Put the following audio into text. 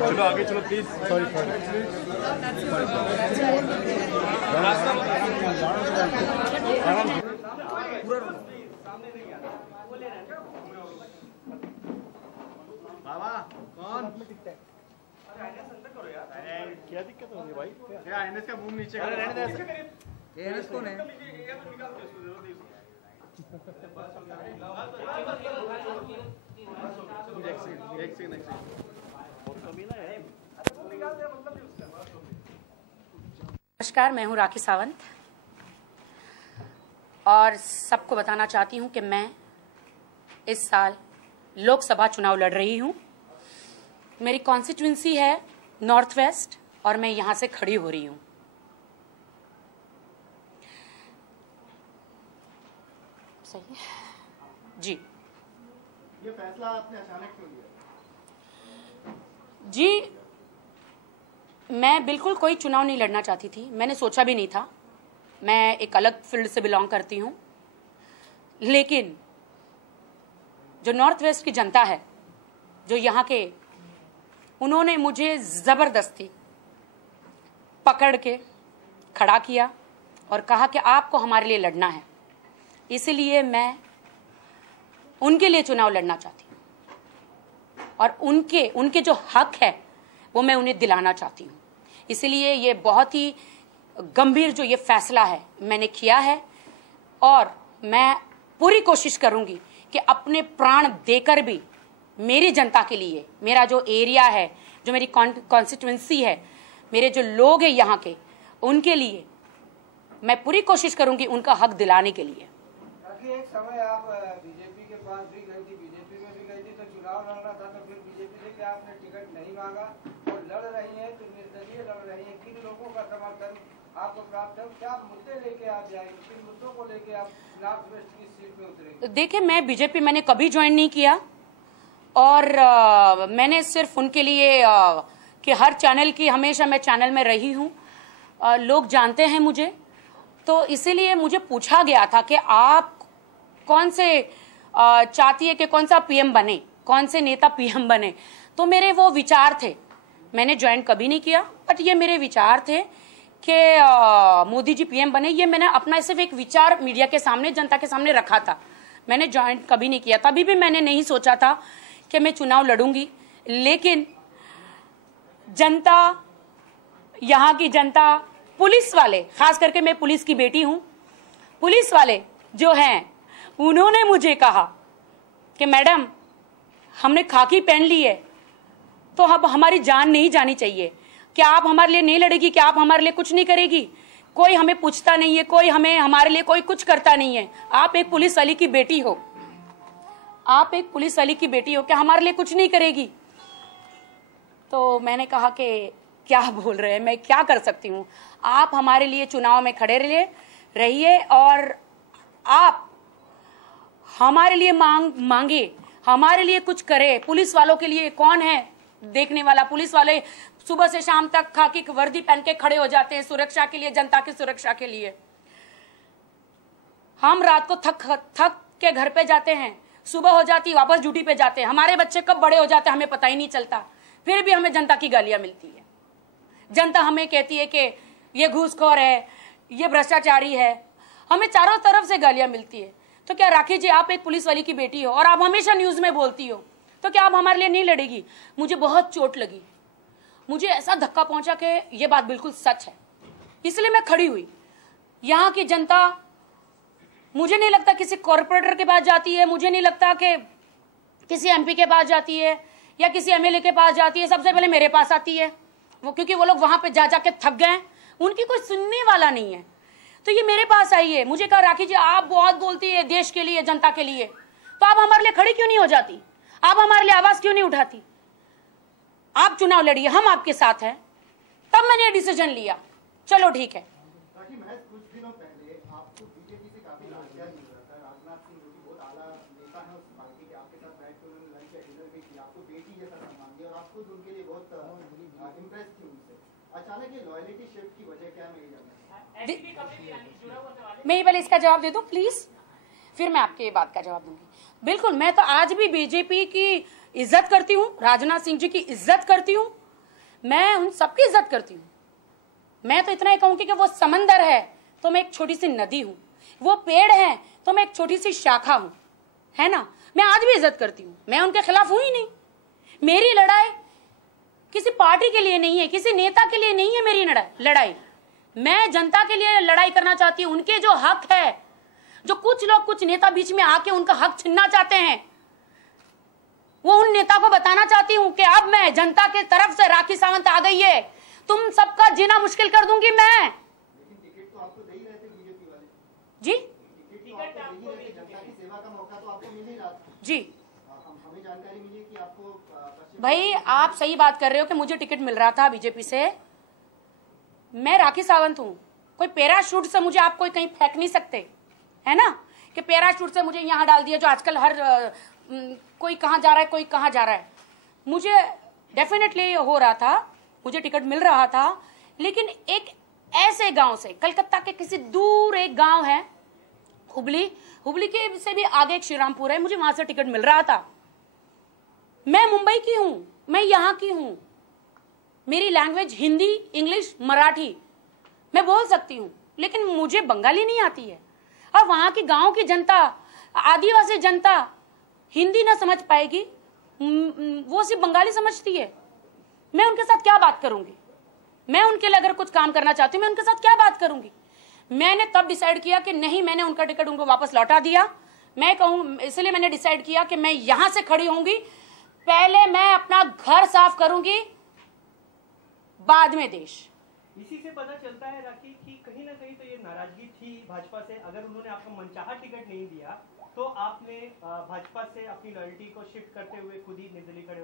चलो आगे चलो प्लीज। सॉरी बाबा कौन क्या दिक्कत हो रही है भाई? क्या एनएस का मुंह नीचे कर? एनएस कौन है? नमस्कार, मैं हूं राखी सावंत और सबको बताना चाहती हूं कि मैं इस साल लोकसभा चुनाव लड़ रही हूं। मेरी कॉन्स्टिट्यूंसी है नॉर्थ वेस्ट और मैं यहां से खड़ी हो रही हूं। सही है जी। ये फैसला आपने अचानक क्यों लिया? जी, मैं बिल्कुल कोई चुनाव नहीं लड़ना चाहती थी, मैंने सोचा भी नहीं था। मैं एक अलग फील्ड से बिलोंग करती हूं, लेकिन जो नॉर्थ वेस्ट की जनता है, जो यहाँ के, उन्होंने मुझे जबरदस्ती पकड़ के खड़ा किया और कहा कि आपको हमारे लिए लड़ना है, इसलिए मैं उनके लिए चुनाव लड़ना चाहती हूँ और उनके जो हक है वो मैं उन्हें दिलाना चाहती हूँ। इसलिए ये बहुत ही गंभीर जो ये फैसला है मैंने किया है और मैं पूरी कोशिश करूंगी कि अपने प्राण देकर भी मेरी जनता के लिए, मेरा जो एरिया है, जो मेरी कॉन्स्टिट्यूंसी है, मेरे जो लोग हैं यहाँ के, उनके लिए मैं पूरी कोशिश करूंगी उनका हक दिलाने के लिए। एक समय आप बीजेपी के पास भी गई थी, बीजेपी में भी गई थी, तो चुनाव लड़ना था, तो फिर बीजेपी से क्या आपने टिकट नहीं मांगा और लड़ रही हैं, तो निर्दलीय लड़ रही हैं, किन लोगों का समर्थन आपको प्राप्त है? क्या मुद्दे लेके आप जाएंगे, किन मुद्दों को लेके आप नॉर्थ वेस्ट की सीट में उतरेंगे? देखिए, मैं बीजेपी मैंने कभी ज्वाइन नहीं किया और मैंने सिर्फ उनके लिए कि हर चैनल की, हमेशा मैं चैनल में रही हूँ, लोग जानते हैं मुझे, तो इसीलिए मुझे पूछा गया था कि आप कौन से चाहती है कि कौन सा पीएम बने, कौन से नेता पीएम बने। तो मेरे वो विचार थे, मैंने ज्वाइन कभी नहीं किया, बट ये मेरे विचार थे कि मोदी जी पीएम बने। ये मैंने अपना सिर्फ एक विचार मीडिया के सामने, जनता के सामने रखा था, मैंने ज्वाइन कभी नहीं किया। तभी भी मैंने नहीं सोचा था कि मैं चुनाव लड़ूंगी, लेकिन जनता, यहाँ की जनता, पुलिस वाले, खास करके मैं पुलिस की बेटी हूं, पुलिस वाले जो हैं उन्होंने मुझे कहा कि मैडम, हमने खाकी पहन ली है तो अब हमारी जान नहीं जानी चाहिए, क्या आप हमारे लिए नहीं लड़ेगी, क्या आप हमारे लिए कुछ नहीं करेगी? कोई हमें पूछता नहीं है, कोई हमारे लिए कोई कुछ करता नहीं है। आप एक पुलिस वाली की बेटी हो, आप एक पुलिस वाली की बेटी हो, क्या हमारे लिए कुछ नहीं करेगी? तो मैंने कहा कि क्या बोल रहे हैं, मैं क्या कर सकती हूँ? आप हमारे लिए चुनाव में खड़े रहिए और आप हमारे लिए मांगे, हमारे लिए कुछ करे। पुलिस वालों के लिए कौन है देखने वाला? पुलिस वाले सुबह से शाम तक खाकी की वर्दी पहन के खड़े हो जाते हैं सुरक्षा के लिए, जनता की सुरक्षा के लिए। हम रात को थक के घर पे जाते हैं, सुबह हो जाती वापस ड्यूटी पे जाते हैं, हमारे बच्चे कब बड़े हो जाते हैं हमें पता ही नहीं चलता, फिर भी हमें जनता की गालियां मिलती है। जनता हमें कहती है कि ये घूसखोर है, ये भ्रष्टाचारी है, हमें चारों तरफ से गालियां मिलती है। तो क्या राखी जी, आप एक पुलिस वाली की बेटी हो और आप हमेशा न्यूज में बोलती हो, तो क्या आप हमारे लिए नहीं लड़ेगी? मुझे बहुत चोट लगी, मुझे ऐसा धक्का पहुंचा कि ये बात बिल्कुल सच है, इसलिए मैं खड़ी हुई। यहाँ की जनता, मुझे नहीं लगता किसी कॉर्पोरेटर के पास जाती है, मुझे नहीं लगता कि किसी एमपी के पास जाती है या किसी एमएलए के पास जाती है, सबसे पहले मेरे पास आती है वो, क्योंकि वो लोग वहां पे जा जाके थक गए, उनकी कोई सुनने वाला नहीं है। तो ये मेरे पास आई है, मुझे कहा राखी जी आप बहुत बोलती है देश के लिए, जनता के लिए, तो आप हमारे लिए खड़ी क्यों नहीं हो जाती? आप हमारे लिए आवाज क्यों नहीं उठाती? आप चुनाव लड़िए, हम आपके साथ हैं। तब मैंने ये डिसीजन लिया, चलो ठीक है। कुछ दिनों पहले आपको बीजेपी से काफी लाठियां मिल रहा था। राजनाथ सिंह जो कि बहुत आला नेता है उस पार्टी के, आपके साथ बैठ कर उन्होंने लंच या डिनर भी किया, आपको बेटी जैसा सम्मान दिया और आप खुद उनके लिए बहुत इम्प्रेस थी उनसे। अचानक ये लॉयल्टी शिफ्ट की वजह क्या? मैं ये जानना, मैं ये पहले इसका जवाब दे दूं प्लीज, फिर मैं आपके ये बात का जवाब दूंगी। बिल्कुल, मैं तो आज भी बीजेपी की इज्जत करती हूँ, राजनाथ सिंह जी की इज्जत करती हूँ, मैं उन सबकी इज्जत करती हूँ। मैं तो इतना ही कहूंगी कि वो समंदर है तो मैं एक छोटी सी नदी हूँ, वो पेड़ है तो मैं एक छोटी सी शाखा हूँ, है ना। मैं आज भी इज्जत करती हूँ, मैं उनके खिलाफ हूं ही नहीं। मेरी लड़ाई किसी पार्टी के लिए नहीं है, किसी नेता के लिए नहीं है। मेरी लड़ाई मैं जनता के लिए लड़ाई करना चाहती हूँ। उनके जो हक है, जो कुछ लोग, कुछ नेता बीच में आके उनका हक छीनना चाहते हैं, वो उन नेता को बताना चाहती हूँ कि अब मैं जनता के तरफ से, राखी सावंत आ गई है, तुम सबका जीना मुश्किल कर दूंगी मैं। लेकिन टिकट तो आपको दे ही रहे थे बीजेपी वाले जी, टिकट तो आपको दे ही रहे थे, जनता की सेवा का मौका तो आपको मिल ही रहा था जी। हमें जानकारी मिली कि आपको भाई आप सही बात कर रहे हो कि मुझे टिकट मिल रहा था बीजेपी से। मैं राखी सावंत हूँ, कोई पैराशूट से मुझे आप कोई कहीं फेंक नहीं सकते, है ना, कि पैराशूट से मुझे यहाँ डाल दिया, जो आजकल हर कोई कहाँ जा रहा है, कोई कहाँ जा रहा है। मुझे डेफिनेटली हो रहा था, मुझे टिकट मिल रहा था, लेकिन एक ऐसे गांव से, कलकत्ता के किसी दूर एक गांव है हुबली के से भी आगे एक श्रीरामपुर है, मुझे वहां से टिकट मिल रहा था। मैं मुंबई की हूं, मैं यहाँ की हूं, मेरी लैंग्वेज हिंदी, इंग्लिश, मराठी मैं बोल सकती हूँ, लेकिन मुझे बंगाली नहीं आती है। और वहां की गांव की जनता, आदिवासी जनता हिंदी ना समझ पाएगी, वो सिर्फ बंगाली समझती है। मैं उनके साथ क्या बात करूंगी? मैं उनके लिए अगर कुछ काम करना चाहती हूँ, मैं उनके साथ क्या बात करूंगी? मैंने तब डिसाइड किया कि नहीं, मैंने उनका टिकट उनको वापस लौटा दिया। मैं कहूँ, इसलिए मैंने डिसाइड किया कि मैं यहां से खड़ी होंगी, पहले मैं अपना घर साफ करूंगी, बाद में देश। इसी से पता चलता है राखी कि कहीं ना कहीं तो ये नाराजगी थी भाजपा से। अगर उन्होंने आपको मनचाहा टिकट नहीं दिया तो आपने भाजपा से अपनी लॉयल्टी को शिफ्ट करते हुए खुद ही निर्दलीय खड़े